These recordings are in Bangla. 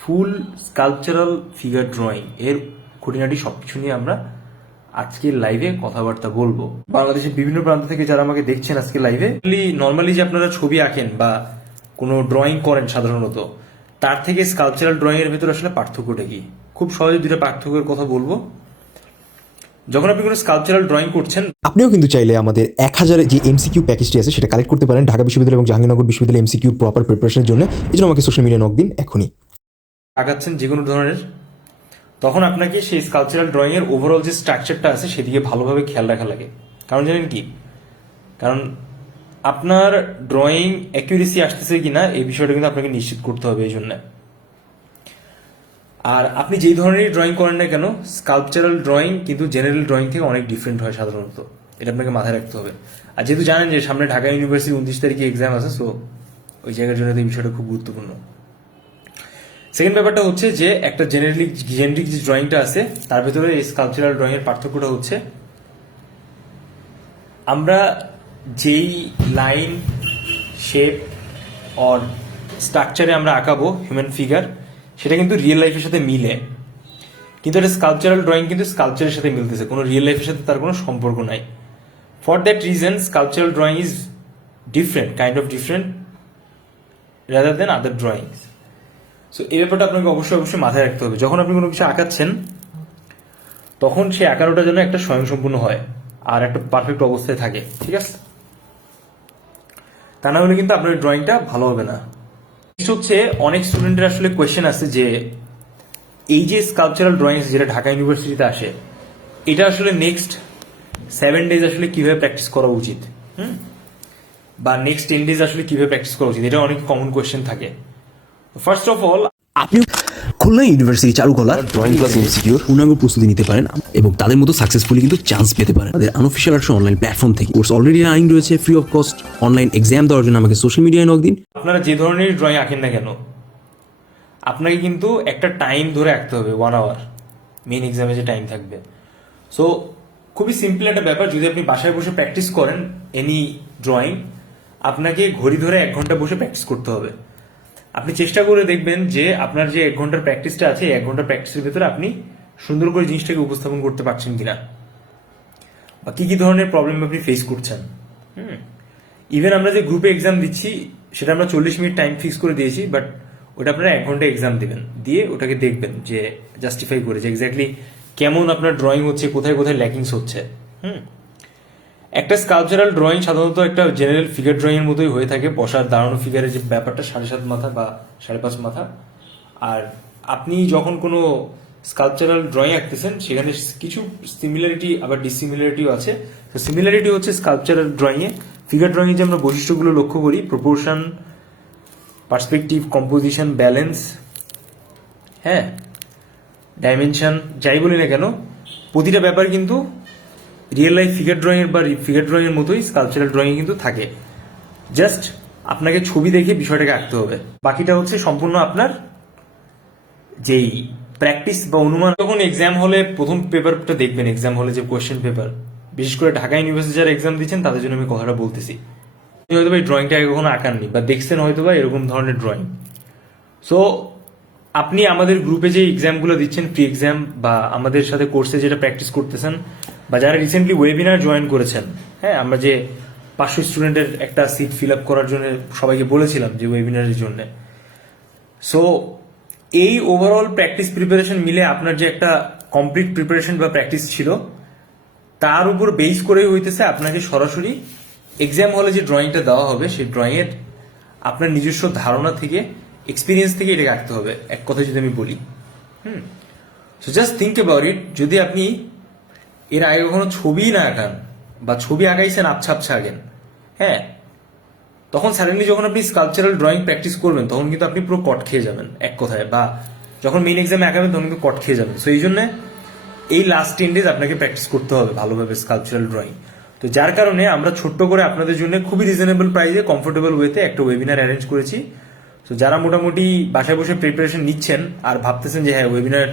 ফুল স্কাল্পচারাল ফিগার ড্রয়িং এর খুঁটিনাটি সবকিছু নিয়ে আমরা আজকের লাইভে কথাবার্তা বলবো। বাংলাদেশের বিভিন্ন প্রান্ত থেকে যারা আমাকে দেখছেন আজকে লাইভে, নর্মালি যে আপনারা ছবি আঁকেন বা কোনো ড্রয়িং করেন সাধারণত, তার থেকে স্কাল্পচারাল ড্রয়িং এর ভেতরে আসলে পার্থক্যটা কি? খুব সহজে দুটো পার্থক্যের কথা বলবো। যখন আপনি কোনো স্কাল্পচারাল ড্রয়িং করছেন, আপনিও কিন্তু চাইলে আমাদের 1000 যে এমসিকিউ প্যাকেজটি আছে সেটা কালেক্ট করতে পারেন ঢাকা বিশ্ববিদ্যালয় এবং জাহাঙ্গীরনগর বিশ্ববিদ্যালয় এমসিকিউ প্রপার প্রিপারেশনের জন্য। এই জন্য আমাকে সোশ্যাল মিডিয়া নক দিন এখনই। আঁকাচ্ছেন যে কোনো ধরনের, তখন আপনাকে সেই স্কাল্পচারাল ড্রয়িং এর ওভারঅল যে স্ট্রাকচারটা আছে সেদিকে ভালোভাবে খেয়াল রাখা লাগে। কারণ জানেন কি? কারণ আপনার ড্রয়িং অ্যাকুরেসি আসতেছে কিনা এই বিষয়টা কিন্তু আপনাকে নিশ্চিত করতে হবে। এই জন্য আর আপনি যেই ধরনের ড্রয়িং করেন না কেন, স্কাল্পচারাল ড্রয়িং কিন্তু জেনারেল ড্রয়িং থেকে অনেক ডিফারেন্ট হয় সাধারণত। এটা আপনাকে মাথায় রাখতে হবে। আর যেহেতু জানেন যে সামনে ঢাকা ইউনিভার্সিটি 29 তারিখে এক্সাম আছে, সো ওই জায়গার জন্য এই বিষয়টা খুব গুরুত্বপূর্ণ। সেকেন্ড ব্যাপারটা হচ্ছে যে একটা জেনারিক যে ড্রয়িংটা আছে তার ভেতরে এই স্কাল্পচারাল ড্রয়িং এর পার্থক্যটা হচ্ছে আমরা যেই লাইন, শেপ অর স্ট্রাকচারে আমরা আঁকাবো হিউম্যান ফিগার, সেটা কিন্তু রিয়েল লাইফের সাথে মিলে। কিন্তু একটা স্কাল্পচারাল ড্রয়িং কিন্তু স্কাল্পচারের সাথে মিলতেছে, কোনো রিয়েল লাইফের সাথে তার কোনো সম্পর্ক নাই। For that reason sculptural drawing is different, kind of different rather than other drawings. So এই ব্যাপারটা আপনাকে অবশ্যই মাথায় রাখতে হবে। যখন আপনি কোনো কিছু আঁকাচ্ছেন তখন সেই আঁকানোটা যেন একটা স্বয়ংসম্পূর্ণ হয় আর একটা পারফেক্ট অবস্থায় থাকে, ঠিক আছে? তা না হলে কিন্তু আপনার ড্রয়িংটা ভালো হবে না। নেক্সট হচ্ছে, অনেক স্টুডেন্টের আসলে কোয়েশ্চেন আছে যে এই যে স্কাল্পচারাল ড্রয়িং যেটা ঢাকা ইউনিভার্সিটিতে আসে, এটা আসলে নেক্সট 7 days আসলে কিভাবে প্র্যাকটিস করা উচিত, বা নেক্সট 10 days আসলে কিভাবে প্র্যাকটিস করা উচিত, এটা অনেক কমন কোয়েশ্চেন থাকে। ফার্স্ট অফ অল, আপনি খুলনা ইউনিভার্সিটি চারুকলা ড্রয়িং ক্লাস এমসিকিউর পূর্ণাঙ্গ প্রস্তুতি নিতে পারেন এবং তাদের মতো সাকসেসফুলি কিন্তু চান্স পেতে পারেন তাদের আনঅফিশিয়াল একটা অনলাইন প্ল্যাটফর্ম থেকে। কোর্স অলরেডি রানিং রয়েছে, free of cost. Online exam দেওয়ার জন্য আমাকে সোশ্যাল মিডিয়ায় নক দিন। আপনারা যে ধরনের ড্রয়িং আঁকেন না কেন, আপনাকে কিন্তু একটা টাইম ধরে আঁকতে হবে, 1 hour মেইন এক্সামে যে টাইম থাকবে। সো খুবই সিম্পল একটা ব্যাপার। যদি আপনি বাসায় বসে প্র্যাকটিস করেন এনি ড্রয়িং, আপনাকে ঘড়ি ধরে 1 ঘন্টা বসে প্র্যাকটিস করতে হবে। আপনি চেষ্টা করে দেখবেন যে আপনার যে 1 ঘন্টার প্র্যাকটিসটা আছে, 1 ঘন্টার প্র্যাকটিসের ভিতরে আপনি সুন্দর করে জিনিসটাকে উপস্থাপন করতে পারছেন কিনা, বা কি কি ধরনের প্রবলেম আপনি ফেস করছেন। ইভেন আমরা যে গ্রুপে এক্সাম দিচ্ছি সেটা আমরা 40 মিনিট টাইম ফিক্স করে দিয়েছি, বাট ওটা আপনারা 1 ঘন্টা এক্সাম দেবেন, দিয়ে ওটাকে দেখবেন যে জাস্টিফাই করে যে এক্স্যাক্টলি কেমন আপনার ড্রয়িং হচ্ছে, কোথায় কোথায় ল্যাকিংস হচ্ছে। একটা স্কাল্পচারাল ড্রয়িং সাধারণত একটা জেনারেল ফিগার ড্রয়িং এর মতোই হয়ে থাকে। বসার দাঁড়ানো ফিগারের যে ব্যাপারটা 7.5 মাথা বা 5.5 মাথা। আর আপনি যখন কোনো স্কাল্পচারাল ড্রয়িং আঁকতেছেন সেখানে কিছু সিমিলারিটি আবার ডিসিমিলারিটিও আছে। তো সিমিলারিটি হচ্ছে স্কাল্পচারাল ড্রয়িং এ, ফিগার ড্রয়িং এ যে আমরা বৈশিষ্ট্যগুলো লক্ষ্য করি, proportion, perspective, composition, balance, dimension, যাই বলি না কেন, প্রতিটা ব্যাপার কিন্তু রিয়েল লাইফ ফিগার ড্রয়িং এর বা ফিগার ড্রয়িং এর মতোই স্কাল্পচারাল ড্রয়িং কিন্তু থাকে। জাস্ট আপনাকে ছবি দেখে বিষয়টাকে আঁকতে হবে, বাকিটা হচ্ছে সম্পূর্ণ আপনার যেই প্র্যাকটিস বা অনুমান। যখন এক্সাম হলে প্রথম পেপারটা দেখবেন, এক্সাম হলে যে কোয়েশ্চেন পেপার, বিশেষ করে ঢাকা ইউনিভার্সিটি যারা এক্সাম দিচ্ছেন তাদের জন্য আমি কথাটা বলতেছি। হয়তো এই ড্রয়িংটা কখনো আঁকাননি বা দেখছেন হয়তো বা এরকম ধরনের ড্রয়িং। সো আপনি আমাদের গ্রুপে যে এক্সামগুলো দিচ্ছেন, প্রি এক্সাম, বা আমাদের সাথে কোর্সে যেটা প্র্যাকটিস করতেছেন, বা যারা রিসেন্টলি ওয়েবিনার জয়েন করেছেন, আমরা যে 500 স্টুডেন্টের একটা সিট ফিল আপ করার জন্য সবাইকে বলেছিলাম যে ওয়েবিনারের জন্য। সো এই ওভারঅল প্র্যাকটিস প্রিপারেশন মিলে আপনার যে একটা কমপ্লিট প্রিপারেশন বা প্র্যাকটিস ছিল, তার উপর বেস করে হইতেছে আপনাকে সরাসরি এক্সাম হলে যে ড্রয়িংটা দেওয়া হবে সেই ড্রয়িংয়ের আপনার নিজস্ব ধারণা থেকে, এক্সপিরিয়েন্স থেকে এটাকে আঁকতে হবে, এক কথায় যদি আমি বলি। So just think about it. যদি আপনি এর আগে কখনো ছবি না আঁকান বা ছবি আঁকাইছেন আবছা আবছা আঁকেন, তখন সাডেনলি যখন আপনি স্কাল্পচারাল ড্রয়িং প্র্যাকটিস করবেন তখন কিন্তু আপনি পুরো কট খেয়ে যাবেন এক কথায়, বা যখন মেইন এক্সামে আঁকাবেন তখন কিন্তু কট খেয়ে যাবেন। সো এই জন্য এই লাস্ট 10 days আপনাকে প্র্যাকটিস করতে হবে ভালোভাবে স্কাল্পচারাল ড্রয়িং। তো যার কারণে আমরা ছোট্ট করে আপনাদের জন্য খুবই রিজনেবল প্রাইসে, কমফোর্টেবল ওয়েতে একটা ওয়েবিনার অ্যারেঞ্জ করেছি। তো যারা মোটামুটি বাসায় বসে প্রিপারেশন নিচ্ছেন আর ভাবতেছেন যে ওয়েবিনার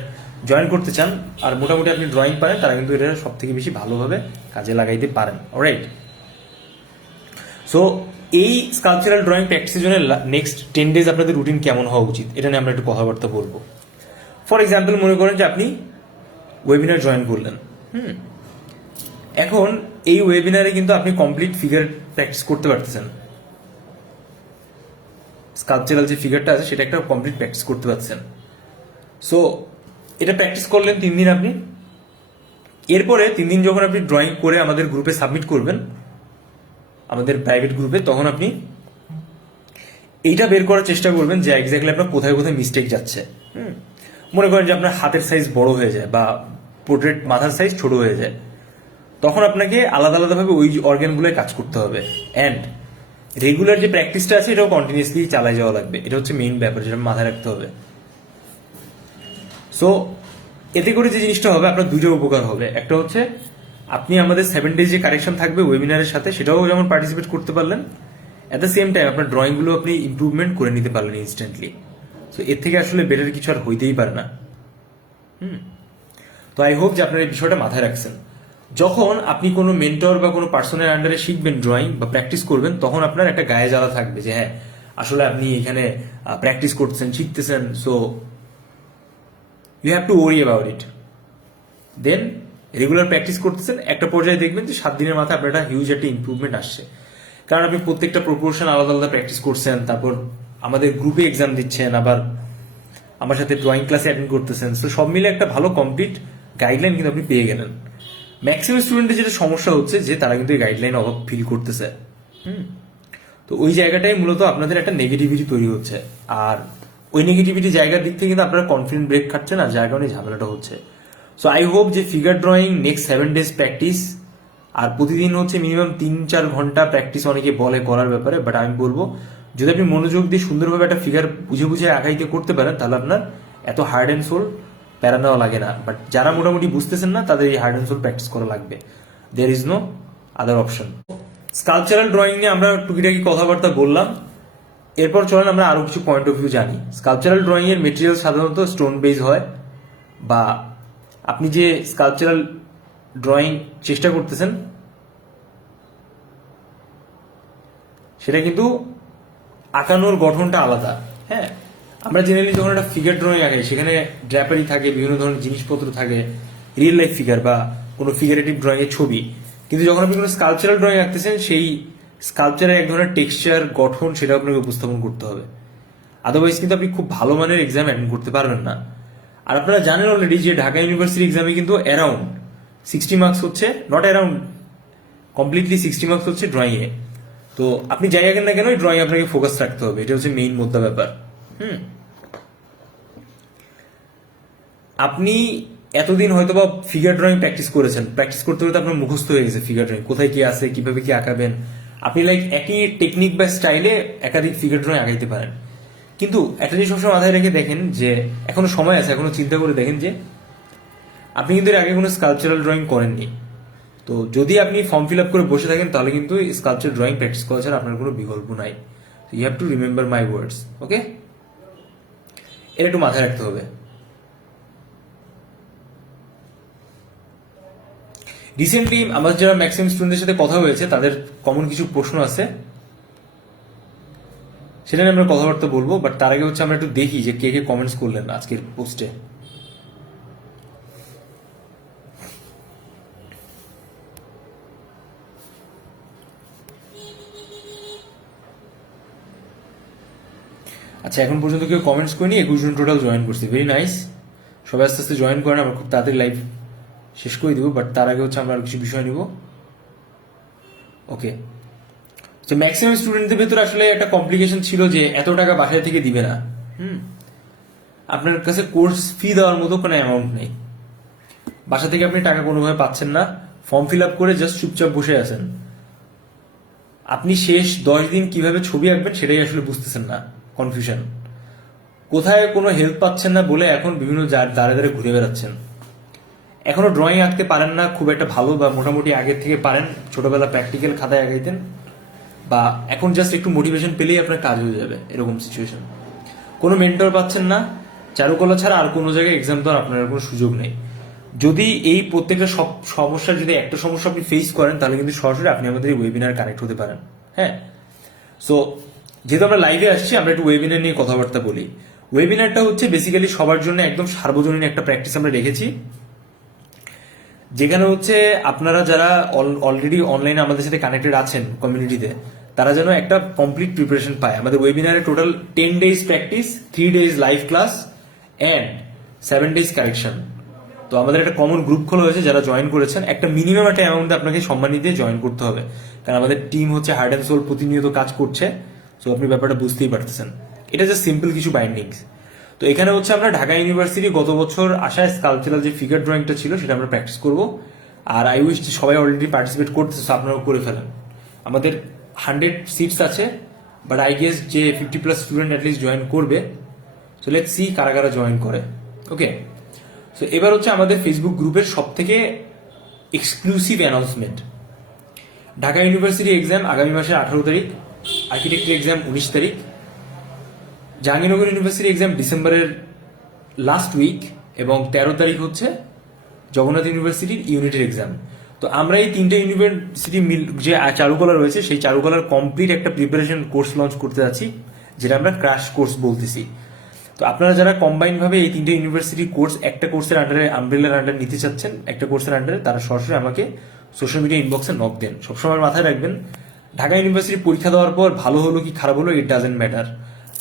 জয়েন করতে চান আর মোটামুটি আপনি ড্রয়িং পারেন, তারা কিন্তু এটা সব থেকে বেশি ভালোভাবে কাজে লাগাইতে পারেন। অলরাইট। সো এই স্কালচারাল ড্রয়িং প্র্যাকটিসের জন্য নেক্সট 10 ডেজ আপনাদের রুটিন কেমন হওয়া উচিত এটা নিয়ে আমরা একটু কথাবার্তা বলবো। ফর এক্সাম্পল মনে করেন যে আপনি ওয়েবিনার জয়েন করলেন, এখন এই ওয়েবিনারে কিন্তু আপনি কমপ্লিট ফিগার প্র্যাকটিস করতে পারতেছেন, স্কালচারাল যে ফিগারটা আছে সেটা একটা কমপ্লিট প্র্যাকটিস করতে পারছেন। সো এটা প্র্যাকটিস করলেন 3 দিন আপনি, এরপরে 3 দিন যখন আপনি ড্রয়িং করে আমাদের গ্রুপে সাবমিট করবেন, আমাদের প্রাইভেট গ্রুপে, তখন আপনি এইটা বের করার চেষ্টা করবেন যে এক্স্যাক্টলি আপনার কোথায় কোথায় মিস্টেক যাচ্ছে। মনে করেন যে আপনার হাতের সাইজ বড় হয়ে যায় বা পোর্ট্রেট মাথার সাইজ ছোট হয়ে যায়, তখন আপনাকে আলাদা আলাদাভাবে ওই অর্গানগুলোয় কাজ করতে হবে। অ্যান্ড রেগুলার যে প্র্যাকটিসটা আছে এটাও কন্টিনিউসলি চালাই যাওয়া লাগবে, এটা হচ্ছে মেইন ব্যাপার যেটা মাথায় রাখতে হবে। সো এতে করে যে জিনিসটা হবে আপনার দুটো উপকার হবে, একটা হচ্ছে আপনি আমাদের 7 ডেজ যে কারেকশন থাকবে ওয়েবিনারের সাথে সেটাও যেমন পার্টিসিপেট করতে পারলেন, অ্যাট দ্য সেম টাইম আপনার ড্রয়িংগুলো আপনি ইমপ্রুভমেন্ট করে নিতে পারলেন ইনস্ট্যান্টলি। সো এর থেকে আসলে বেটার কিছু আর হইতেই পারে না। তো আই হোপ যে আপনার এই বিষয়টা মাথায় রাখছেন। যখন আপনি কোনো মেন্টর বা কোনো পার্সনের আন্ডারে শিখবেন ড্রয়িং বা প্র্যাকটিস করবেন, তখন আপনার একটা গায়ে জ্বালা থাকবে যে হ্যাঁ আসলে আপনি এখানে প্র্যাকটিস করতেছেন, শিখতেছেন। So you have to worry about it. Then regular practice করতেছেন, একটা পর্যায়ে দেখবেন যে 7 দিনের মাথায় আপনার একটা হিউজ একটা ইমপ্রুভমেন্ট আসছে, কারণ আপনি প্রত্যেকটা প্রপোর্শন আলাদা আলাদা প্র্যাকটিস করছেন, তারপর আমাদের গ্রুপে এক্সাম দিচ্ছেন, আবার আমার সাথে ড্রয়িং ক্লাসে অ্যাটেন্ড করতেছেন। তো সব মিলে একটা ভালো কমপ্লিট গাইডলাইন কিন্তু আপনি পেয়ে গেলেন। ম্যাক্সিমাম স্টুডেন্টের যেটা সমস্যা হচ্ছে যে তারা কিন্তু এই গাইডলাইন অভাব ফিল করতেছে। তো ওই জায়গাটাই মূলত আপনাদের একটা নেগেটিভিটি তৈরি হচ্ছে, আর ওই নেগেটিভিটি জায়গার দিক থেকে কিন্তু আপনারা কনফিডেন্ট ব্রেক খাচ্ছেন, আর যার কারণে ঝামেলাটা হচ্ছে। সো আই হোপ যে figure drawing next 7 days practice, আর প্রতিদিন হচ্ছে মিনিমাম 3-4 ঘন্টা প্র্যাকটিস অনেকে বলে করার ব্যাপারে, বাট আমি বলবো যদি আপনি মনোযোগ দিয়ে সুন্দরভাবে একটা ফিগার বুঝে বুঝে আঁকাইতে করতে পারেন তাহলে আপনার এত হার্ড অ্যান্ড সোল প্যারা নেওয়া লাগে না। বাট যারা মোটামুটি বুঝতেছেন না তাদের এই হার্ড অ্যান্ড সোল প্র্যাকটিস করা লাগবে, there is no other option. Sculptural drawing নিয়ে আমরা টুকিটাকি কথাবার্তা বললাম, এরপর চলেন আমরা আরো কিছু পয়েন্ট অফ ভিউ জানি। স্কালচারাল ড্রয়িং এর মেটেরিয়াল সাধারণত স্টোন বেস হয়, বা আপনি যে স্কালচারাল ড্রয়িং চেষ্টা করতেছেন সেটা কিন্তু আঁকানোর গঠনটা আলাদা। হ্যাঁ, আমরা জেনারেলি যখন একটা ফিগার ড্রয়িং আঁকাই সেখানে ড্র্যাপারি থাকে, বিভিন্ন ধরনের জিনিসপত্র থাকে, রিয়েল লাইফ ফিগার বা কোনো ফিগারেটিভ ড্রয়িং এর ছবি। কিন্তু যখন আপনি কোনো স্কালচারাল ড্রয়িং আঁকতেছেন সেই স্কালচারের এক ধরনের টেক্সচার গঠন সেটা আপনাকে উপস্থাপন করতে হবে, আদারওয়াইজ কিন্তু আপনি খুব ভালো মানের এক্সাম অ্যাটেন্ড করতে পারবেন না। আর আপনারা জানেন অলরেডি যে ঢাকা ইউনিভার্সিটি এক্সামে কিন্তু অ্যারাউন্ড 60 মার্কস হচ্ছে, নট অ্যারাউন্ড, কমপ্লিটলি 60 মার্কস হচ্ছে ড্রয়িং এ। তো আপনি যাই আঁকেন না কেন ড্রয়িং আপনাকে ফোকাস রাখতে হবে, এটা হচ্ছে মেইন মোদ্দা ব্যাপার। আপনি এতদিন হয়তো বা ফিগার ড্রয়িং প্র্যাকটিস করেছেন, প্র্যাকটিস করতে করতে আপনার মুখস্থ হয়ে গেছে ফিগার ড্রয়িং, কোথায় কি আছে, কিভাবে কি আঁকাবেন, আপনি লাইক একই টেকনিক বা স্টাইলে একাধিক ফিগার ড্রয়িং আঁকাইতে পারেন। কিন্তু একটা জিনিস সবসময় মাথায় রেখে দেখেন যে এখনো সময় আছে, এখনো চিন্তা করে দেখেন যে আপনি কিন্তু এর আগে কোনো স্কালচারাল ড্রয়িং করেননি। তো যদি আপনি ফর্ম ফিল আপ করে বসে থাকেন তাহলে কিন্তু স্কালচার ড্রয়িং প্র্যাকটিস করা ছাড়া আপনার কোনো বিকল্প নাই। You have to remember my words, okay? এটা একটু মাথায় রাখতে হবে। রিসেন্টলি আমাদের যারা ম্যাক্সিমাম স্টুডেন্টের সাথে কথা হয়েছে তাদের কমন কিছু প্রশ্ন আছে, সেটা নিয়ে আমরা কথাবার্তা বলবো। বাট তার আগে হচ্ছে আমরা একটু দেখি যে কে কে কমেন্টস করলেন আজকের পোস্টে। আচ্ছা, এখন পর্যন্ত কেউ কমেন্টস করেনি, 21 জন টোটাল জয়েন করছে, ভেরি নাইস। সবাই আস্তে আস্তে জয়েন করেন, আমরা খুব তাড়াতাড়ি লাইভ শেষ করে দিব। বাট তার আগে হচ্ছে আমরা আর কিছু বিষয় নিব, ওকে? তো ম্যাক্সিমাম স্টুডেন্টদের ভেতরে আসলে একটা কমপ্লিকেশন ছিল যে এত টাকা বাসা থেকে দিবে না, আপনার কাছে কোর্স ফি দেওয়ার মতো কোনো অ্যামাউন্ট নেই, বাসা থেকে আপনি টাকা কোনোভাবে পাচ্ছেন না, ফর্ম ফিল আপ করে জাস্ট চুপচাপ বসে আছেন। আপনি শেষ 10 দিন কিভাবে ছবি আঁকবেন সেটাই আসলে বুঝতেছেন না, কনফিউশন, কোথায় কোনো হেল্প পাচ্ছেন না বলে এখন বিভিন্ন দাঁড়ে দাঁড়ে ঘুরে বেড়াচ্ছেন। এখনো ড্রয়িং আঁকতে পারেন না খুব একটা ভালো, বা মোটামুটি আগের থেকে পারেন, ছোটবেলা প্র্যাকটিক্যাল খাতায় আঁকাইতেন, বা এখন জাস্ট একটু মোটিভেশন পেলেই আপনার কাজ হয়ে যাবে, এরকম সিচুয়েশন। কোনো মেন্টর পাচ্ছেন না, চারুকলা ছাড়া আর কোনো জায়গায় এক্সাম দেওয়ার আপনার কোনো সুযোগ নেই। যদি এই প্রত্যেকটা সব সমস্যার যদি একটা সমস্যা আপনি ফেস করেন তাহলে কিন্তু সরাসরি আপনি আমাদের এই ওয়েবিনার কানেক্ট হতে পারেন। হ্যাঁ, সো যেহেতু আমরা লাইভে আসছি, আমরা একটু ওয়েবিনার নিয়ে কথাবার্তা বলি। ওয়েবিনারটা হচ্ছে বেসিক্যালি সবার জন্য একদম সার্বজনীন একটা প্র্যাকটিস আমরা রেখেছি, যেখানে হচ্ছে আপনারা যারা অলরেডি অনলাইনে আমাদের সাথে কানেক্টেড আছেন কমিউনিটিতে, তারা যেন একটা কমপ্লিট প্রিপারেশন পায়। আমাদের ওয়েবিনারে total 10 days practice, 3 days live class and 7 days correction. তো আমাদের একটা কমন গ্রুপ খোলা হয়েছে, যারা জয়েন করেছেন একটা মিনিমাম একটা অ্যামাউন্টে আপনাকে সম্মানিত জয়েন করতে হবে, কারণ আমাদের টিম হচ্ছে হার্ড অ্যান্ড সোল প্রতিনিয়ত কাজ করছে। সো আপনি ব্যাপারটা বুঝতেই পারতেছেন, এটা জাস্ট সিম্পল কিছু বাইন্ডিংস। তো এখানে হচ্ছে আমরা ঢাকা ইউনিভার্সিটি গত বছর আসা স্কাল্পচারাল যে ফিগার ড্রয়িংটা ছিল সেটা আমরা প্র্যাকটিস করব। আর আই উইশ সবাই অলরেডি পার্টিসিপেট করতেছে, আপনারাও করে ফেলেন। আমাদের 100 সিটস আছে, বাট আই গেস যে 50+ স্টুডেন্ট অ্যাটলিস্ট জয়েন করবে। সো লেটস সি কারা কারা জয়েন করে। ওকে, সো এবার হচ্ছে আমাদের ফেসবুক গ্রুপের সব থেকে exclusive announcement. Dhaka university exam আগামী মাসের 18 তারিখ, আর্কিটেক্ট এক্সাম 19 তারিখ, জাহাঙ্গীরনগর ইউনিভার্সিটি এক্সাম ডিসেম্বরের লাস্ট উইক, এবং 13 তারিখ হচ্ছে জগন্নাথ ইউনিভার্সিটির ইউনিটের এক্সাম। তো আমরা এই 3টে ইউনিভার্সিটি যে চারুকলা রয়েছে সেই চারুকলার কমপ্লিট একটা প্রিপারেশন কোর্স লঞ্চ করতে যাচ্ছি, যেটা আমরা ক্র্যাশ কোর্স বলতেছি। তো আপনারা যারা কম্বাইন ভাবে এই 3টে ইউনিভার্সিটি কোর্স একটা কোর্সের আন্ডারে আমব্রেলার আন্ডারে নিতে চাচ্ছেন, একটা কোর্সের আন্ডারে, তারা সরাসরি আমাকে সোশ্যাল মিডিয়া ইনবক্সে নক দেন। সবসময় মাথায় রাখবেন, ঢাকা ইউনিভার্সিটি পরীক্ষা দেওয়ার পর ভালো হলো কি খারাপ হলো, ইট ডাজেন্ট ম্যাটার।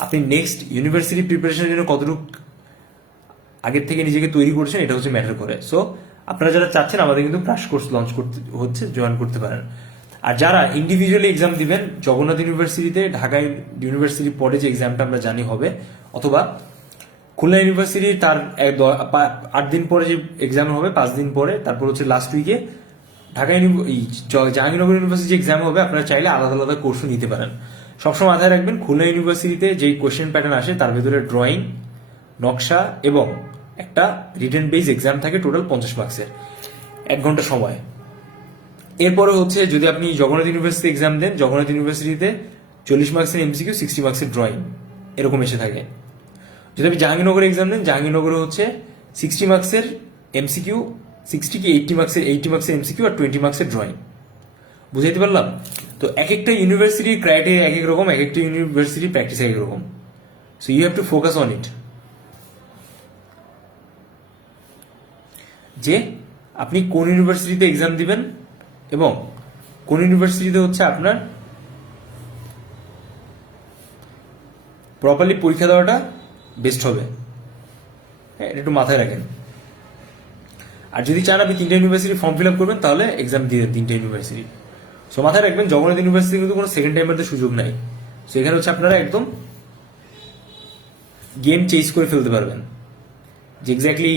আপনি নেক্সট ইউনিভার্সিটি প্রিপারেশনের জন্য কতটুকু আগের থেকে নিজেকে তৈরি করছেন, এটা হচ্ছে ম্যাটার করে। সো আপনারা যারা চাচ্ছেন আমাদের কিন্তু ক্র্যাশ কোর্স লঞ্চ করতে হচ্ছে, জয়েন করতে পারেন। আর যারা ইন্ডিভিজুয়ালি এক্সাম দিবেন জগন্নাথ ইউনিভার্সিটিতে, ঢাকা ইউনিভার্সিটির পরে যে এক্সামটা আমরা জানি হবে, অথবা খুলনা ইউনিভার্সিটি তার 8 দিন পরে যে এক্সাম হবে, 5 দিন পরে, তারপর হচ্ছে লাস্ট উইকে ঢাকা জাহাঙ্গীরনগর ইউনিভার্সিটি এক্সাম হবে, আপনারা চাইলে আলাদা আলাদা কোর্সও নিতে পারেন। সবসময় মাথায় রাখবেন, খুলনা ইউনিভার্সিটিতে যেই কোয়েশ্চেন প্যাটার্ন আসে তার ভেতরে ড্রয়িং, নকশা এবং একটা রিটেন বেস এক্সাম থাকে, টোটাল 50 মার্কসের, 1 ঘন্টা সময়। এরপরে হচ্ছে যদি আপনি জগন্নাথ ইউনিভার্সিটি এক্সাম দেন, জগন্নাথ ইউনিভার্সিটিতে 40 মার্কসের এমসিকিউ, 60 মার্কসের ড্রয়িং, এরকম এসে থাকে। যদি আপনি জাহাঙ্গীরনগর এক্সাম দেন, জাহাঙ্গীরনগরে হচ্ছে 60 মার্কসের এমসিকিউ, 60 কি 80 মার্কসের এমসিকিউ আর 20 মার্কসের ড্রয়িং। বুঝাইতে পারলাম? তো এক একটা ইউনিভার্সিটির ক্রাইটেরিয়া এক এক রকম, এক একটা ইউনিভার্সিটির প্র্যাকটিস এক এক রকম। So you have to focus on it, যে আপনি কোন ইউনিভার্সিটিতে এক্সাম দিবেন এবং কোন ইউনিভার্সিটিতে হচ্ছে আপনার প্রপারলি পরীক্ষা দেওয়াটা বেস্ট হবে। হ্যাঁ, এটা একটু মাথায় রাখেন। আর যদি চান আপনি 3টে ইউনিভার্সিটি ফর্ম ফিল আপ করবেন, তাহলে এক্সাম দিয়ে দেন 3টে ইউনিভার্সিটি। সো মাথায় রাখবেন, জগন্নাথ ইউনিভার্সিটি কিন্তু কোনো সেকেন্ড টাইমের সুযোগ নাই। সো এখানে হচ্ছে আপনারা একদম গেম চেঞ্জ করে ফেলতে পারবেন, যে এক্স্যাক্টলি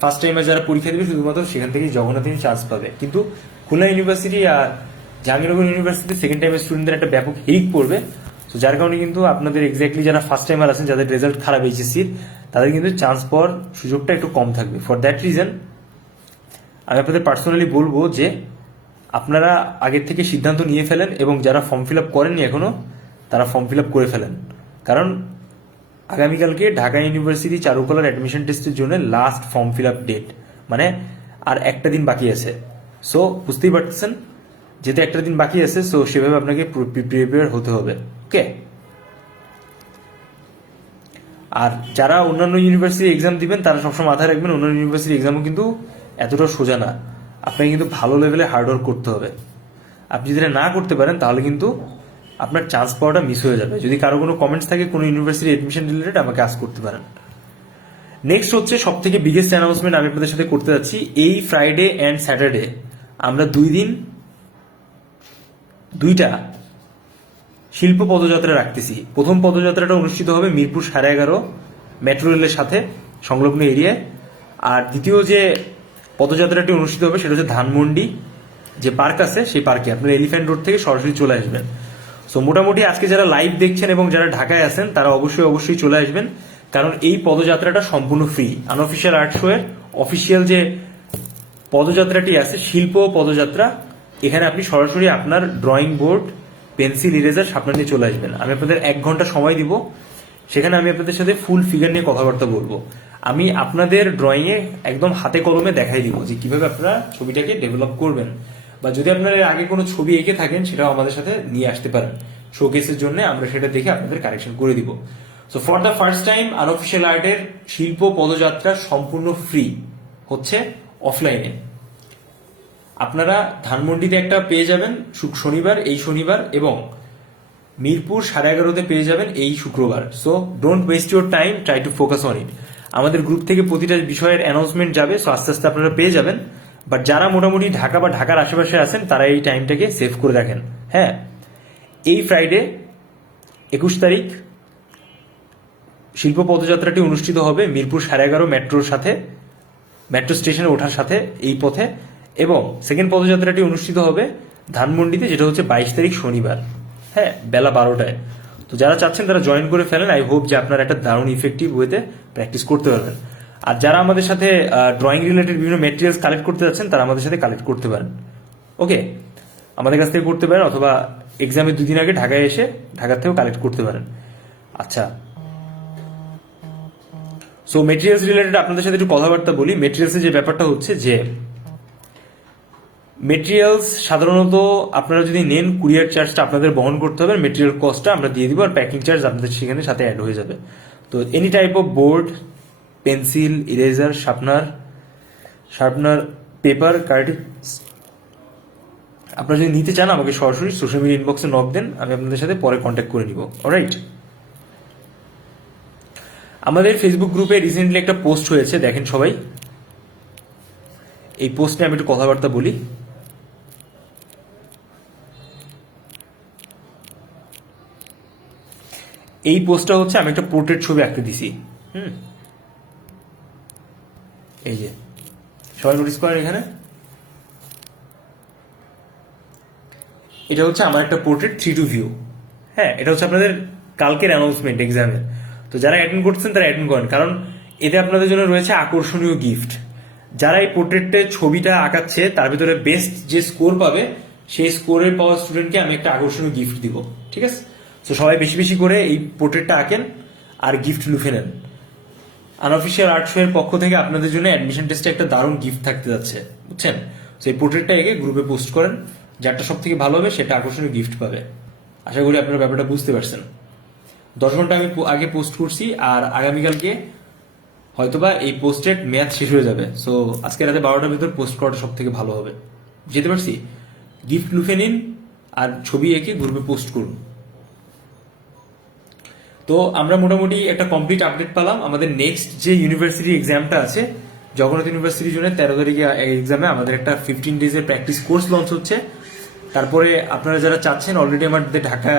ফার্স্ট টাইমে যারা পরীক্ষা দেবে শুধুমাত্র সেখান থেকেই জগন্নাথ চান্স পাবে। কিন্তু খুলনা ইউনিভার্সিটি আর জাহাঙ্গীরনগর ইউনিভার্সিটি সেকেন্ড টাইমের স্টুডেন্টদের একটা ব্যাপক হিট পড়বে। তো যার কারণে কিন্তু আপনাদের এক্স্যাক্টলি যারা ফার্স্ট টাইমার আছেন, যাদের রেজাল্ট খারাপ এইচএসসির, তাদের কিন্তু চান্স পাওয়ার সুযোগটা একটু কম থাকবে। ফর দ্যাট রিজন আমি আপনাদের পার্সোনালি বলবো যে আপনারা আগের থেকে সিদ্ধান্ত নিয়ে ফেলেন, এবং যারা ফর্ম ফিল আপ করেননি এখনো, তারা ফর্ম ফিল আপ করে ফেলেন। কারণ আগামীকালকে ঢাকা ইউনিভার্সিটি চারুকলার অ্যাডমিশন টেস্টের জন্য last form fill up date, মানে আর একটা দিন বাকি আছে। সো বুঝতেই পারতেছেন, যেহেতু একটা দিন বাকি আছে, সো সেভাবে আপনাকে প্রিপেয়ার হতে হবে। ওকে, আর যারা অন্যান্য ইউনিভার্সিটি এক্সাম দিবেন, তারা সবসময় মাথায় রাখবেন, অন্যান্য ইউনিভার্সিটি এক্সামও কিন্তু এতটা সোজা না। আপনাকে কিন্তু ভালো লেভেলে হার্ডওয়ার্ক করতে হবে। আপনি যদি না করতে পারেন, তাহলে কিন্তু আপনার চান্স পাওয়াটা মিস হয়ে যাবে। যদি কারো কোনো কমেন্টস থাকে কোনো ইউনিভার্সিটি এডমিশন রিলেটেড, আমাকে আস্ক করতে পারেন। নেক্সট হচ্ছে সব থেকে বিগেস্ট অ্যানাউন্সমেন্ট আমি আপনাদের সাথে করতে যাচ্ছি। এই ফ্রাইডে অ্যান্ড স্যাটারডে আমরা 2 দিন 2টা শিল্প পদযাত্রা রাখতেছি। প্রথম পদযাত্রাটা অনুষ্ঠিত হবে মিরপুর 11:30 মেট্রো রেলের সাথে সংলগ্ন এরিয়ায়। আর দ্বিতীয় যে পদযাত্রাটি অনুষ্ঠিত হবে সেটা হচ্ছে ধানমন্ডি যে পার্ক আছে, সেই পার্কে। আপনারা এলিফ্যান্ট রোড থেকে সরাসরি চলে আসবেন। সো মোটামুটি আজকে যারা লাইভ দেখছেন এবং যারা ঢাকায় আছেন, তারা অবশ্যই চলে আসবেন, কারণ এই পদযাত্রাটা সম্পূর্ণ ফ্রি। আনঅফিসিয়াল আর্ট শো এর অফিসিয়াল যে পদযাত্রাটি আছে, শিল্প পদযাত্রা, এখানে আপনি সরাসরি আপনার ড্রয়িং বোর্ড, পেন্সিল, ইরেজার সামনে নিয়ে চলে আসবেন। আমি আপনাদের 1 ঘন্টা সময় দিব, সেখানে আমি আপনাদের সাথে ফুল ফিগার নিয়ে কথাবার্তা বলবো। আমি আপনাদের ড্রয়িংয়ে একদম হাতে কলমে দেখাই দিব যে কিভাবে আপনারা ছবিটাকে ডেভেলপ করবেন, বা যদি আপনারা আগে কোনো ছবি এঁকে থাকেন সেটাও আমাদের সাথে নিয়ে আসতে পারেন। শোকেসের জন্য আমরা সেটা দেখে আপনাদের কারেকশন করে দিব। So for the first time unofficial আর্টের শিল্প পদযাত্রা সম্পূর্ণ ফ্রি হচ্ছে অফলাইনে। আপনারা ধানমন্ডিতে একটা পেয়ে যাবেন শনিবার, এই শনিবার, এবং মিরপুর 11:30 পেয়ে যাবেন এই শুক্রবার। So don't waste your time, try to focus on ইট। আমাদের গ্রুপ থেকে প্রতিটা বিষয়ের অ্যানাউন্সমেন্ট যাবে, সো আস্তে আস্তে আপনারা পেয়ে যাবেন। বাট যারা মোটামুটি ঢাকা বা ঢাকার আশেপাশে আছেন তারা এই টাইমটাকে সেভ করে রাখেন। হ্যাঁ, এই ফ্রাইডে 21 তারিখ শিল্প পদযাত্রাটি অনুষ্ঠিত হবে মিরপুর 11:30 মেট্রোর সাথে, মেট্রো স্টেশনে ওঠার সাথে এই পথে, এবং সেকেন্ড পদযাত্রাটি অনুষ্ঠিত হবে ধানমন্ডিতে, যেটা হচ্ছে 22 তারিখ শনিবার, হ্যাঁ, বেলা 12টায়। তো যারা চাচ্ছেন তারা জয়েন করে ফেলেন। আই হোপ যে আপনারা একটা দারুণ ইফেক্টিভ ওয়েতে প্র্যাকটিস করতে পারবেন। আর যারা আমাদের সাথে ড্রয়িং রিলেটেড বিভিন্ন মেটেরিয়ালস কালেক্ট করতে যাচ্ছেন তারা আমাদের সাথে কালেক্ট করতে পারেন। ওকে, আমাদের কাছ থেকে করতে পারেন, অথবা এক্সামের 2 দিন আগে ঢাকায় এসে ঢাকার থেকেও কালেক্ট করতে পারেন। আচ্ছা, সো মেটেরিয়ালস রিলেটেড আপনাদের সাথে একটু কথাবার্তা বলি। মেটেরিয়ালসের যে ব্যাপারটা হচ্ছে যে মেটেরিয়ালস সাধারণত আপনারা যদি নেন, কুরিয়ার চার্জটা আপনাদের বহন করতে হবে, মেটেরিয়াল কস্টটা আমরা দিয়ে দিব, আর প্যাকিং চার্জ আপনাদের সেখানে সাথে অ্যাড হয়ে যাবে। তো any type of board, pencil, eraser, sharpener, paper, card আপনারা যদি নিতে চান আমাকে সরাসরি সোশ্যাল মিডিয়া ইনবক্সে নক দেন, আমি আপনাদের সাথে পরে কন্ট্যাক্ট করে নিব। অলরাইট, আমাদের ফেসবুক গ্রুপে রিসেন্টলি একটা পোস্ট হয়েছে, দেখেন সবাই। এই পোস্ট নিয়ে আমি একটু কথাবার্তা বলি। এই পোস্টটা হচ্ছে আমি একটা পোর্ট্রেট ছবি আঁকতে দিছি। এই যে সবাই নোটিস করেন এখানে, এটা হচ্ছে আমার একটা পোর্ট্রেট 3:2 ভিউ। হ্যাঁ, এটা হচ্ছে আপনাদের কালকের অ্যানাউন্সমেন্ট এক্সামের। তো যারা অ্যাটেন্ড করছেন তারা অ্যাটেন্ড করেন, কারণ এতে আপনাদের জন্য রয়েছে আকর্ষণীয় গিফট। যারা এই পোর্ট্রেটে ছবিটা আঁকাচ্ছে তার ভিতরে বেস্ট যে স্কোর পাবে, সেই স্কোরের পাওয়া স্টুডেন্টকে আমি একটা আকর্ষণীয় গিফট দিব। ঠিক আছে, তো সবাই বেশি বেশি করে এই পোর্ট্রেটটা আঁকেন আর গিফট লুফে নেন। আনঅফিসিয়াল আর্ট শো এর পক্ষ থেকে আপনাদের জন্য অ্যাডমিশন টেস্টে একটা দারুণ গিফট থাকতে যাচ্ছে, বুঝছেন? তো এই পোর্ট্রেটটা এঁকে গ্রুপে পোস্ট করেন, যারটা সব থেকে ভালো হবে সেটা আকর্ষণীয় গিফট পাবে। আশা করি আপনারা ব্যাপারটা বুঝতে পারছেন। 10 ঘন্টা আমি আগে পোস্ট করছি, আর আগামীকালকে হয়তোবা এই পোস্টের মেয়াদ শেষ হয়ে যাবে। সো আজকে রাতে 12টার ভিতর পোস্ট করাটা সব থেকে ভালো হবে। যেতে পারছি, গিফট লুফে নিন আর ছবি এঁকে গ্রুপে পোস্ট করুন। তো আমরা মোটামুটি একটা কমপ্লিট আপডেট পেলাম। আমাদের নেক্সট যে ইউনিভার্সিটি এক্সামটা আছে, জগন্নাথ ইউনিভার্সিটির জন্য 13 তারিখে এক্সামে আমাদের একটা 15 ডেজের প্র্যাকটিস কোর্স লঞ্চ হচ্ছে। তারপরে আপনারা যারা চাচ্ছেন, অলরেডি আমাদের ঢাকা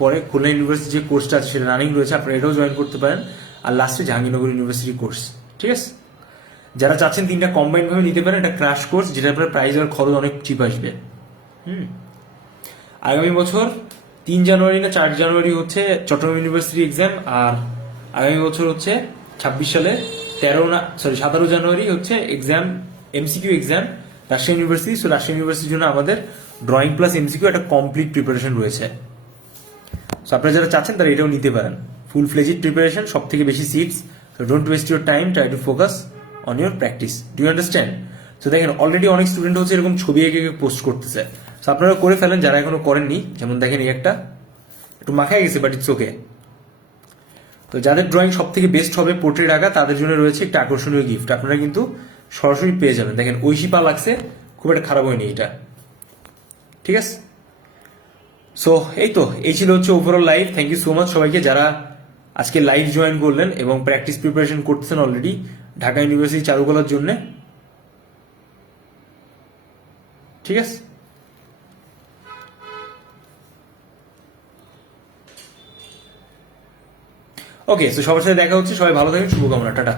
পরে খুলনা ইউনিভার্সিটি যে কোর্সটা আছে সেটা রানিং রয়েছে, আপনারা এটাও জয়েন করতে পারেন। আর লাস্টে জাহাঙ্গীরনগর ইউনিভার্সিটি কোর্স। ঠিক আছে, যারা চাচ্ছেন 3টা কম্বাইন্ড ভাবে নিতে পারেন, একটা ক্র্যাশ কোর্স যেটা আপনার প্রাইস আর খরচ অনেক চিপ আসবে। আগামী বছর 3 জানুয়ারি না 4 জানুয়ারি হচ্ছে চট্টগ্রাম ইউনিভার্সিটি এক্সাম, আর আগামী বছর হচ্ছে 26 সালে 17 জানুয়ারি হচ্ছে exam, MCQ exam Rajshahi university. So Rajshahi ইউনিভার্সিটির জন্য আমাদের ড্রয়িং প্লাস এমসিকিউ একটা কমপ্লিট প্রিপারেশন রয়েছে। সো আপনারা যারা চাচ্ছেন তারা এটাও নিতে পারেন। ফুল ফ্লেজেড প্রিপারেশন, সব থেকে বেশি seats. So don't waste your time, try to focus on your practice. Do you understand? তো দেখেন অলরেডি অনেক স্টুডেন্ট হচ্ছে এরকম ছবি এঁকে পোস্ট করতেছে। সো আপনারা করে ফেলেন যারা এখনো করেননি। যেমন দেখেন এই একটা একটু মাখায় গেছে, বাট ইটস ওকে। তো যাদের ড্রয়িং সব থেকে বেস্ট হবে পোর্ট্রেট আঁকা, তাদের জন্য রয়েছে একটা আকর্ষণীয় গিফট, আপনারা কিন্তু সরাসরি পেয়ে যাবেন। দেখেন ঐশী পা লাগছে, খুব একটা খারাপ হয়নি এটা। ঠিক আছে, সো এই ছিল হচ্ছে overall live. Thank you so much সবাইকে যারা আজকে লাইভ জয়েন করলেন এবং প্র্যাকটিস প্রিপারেশন করতেছেন অলরেডি ঢাকা ইউনিভার্সিটি চারুকলার জন্য। ঠিক আছে, ওকে, সো সবার সাথে দেখা হচ্ছে। সবাই ভালো থাকেন, শুভকামনা, টাটা।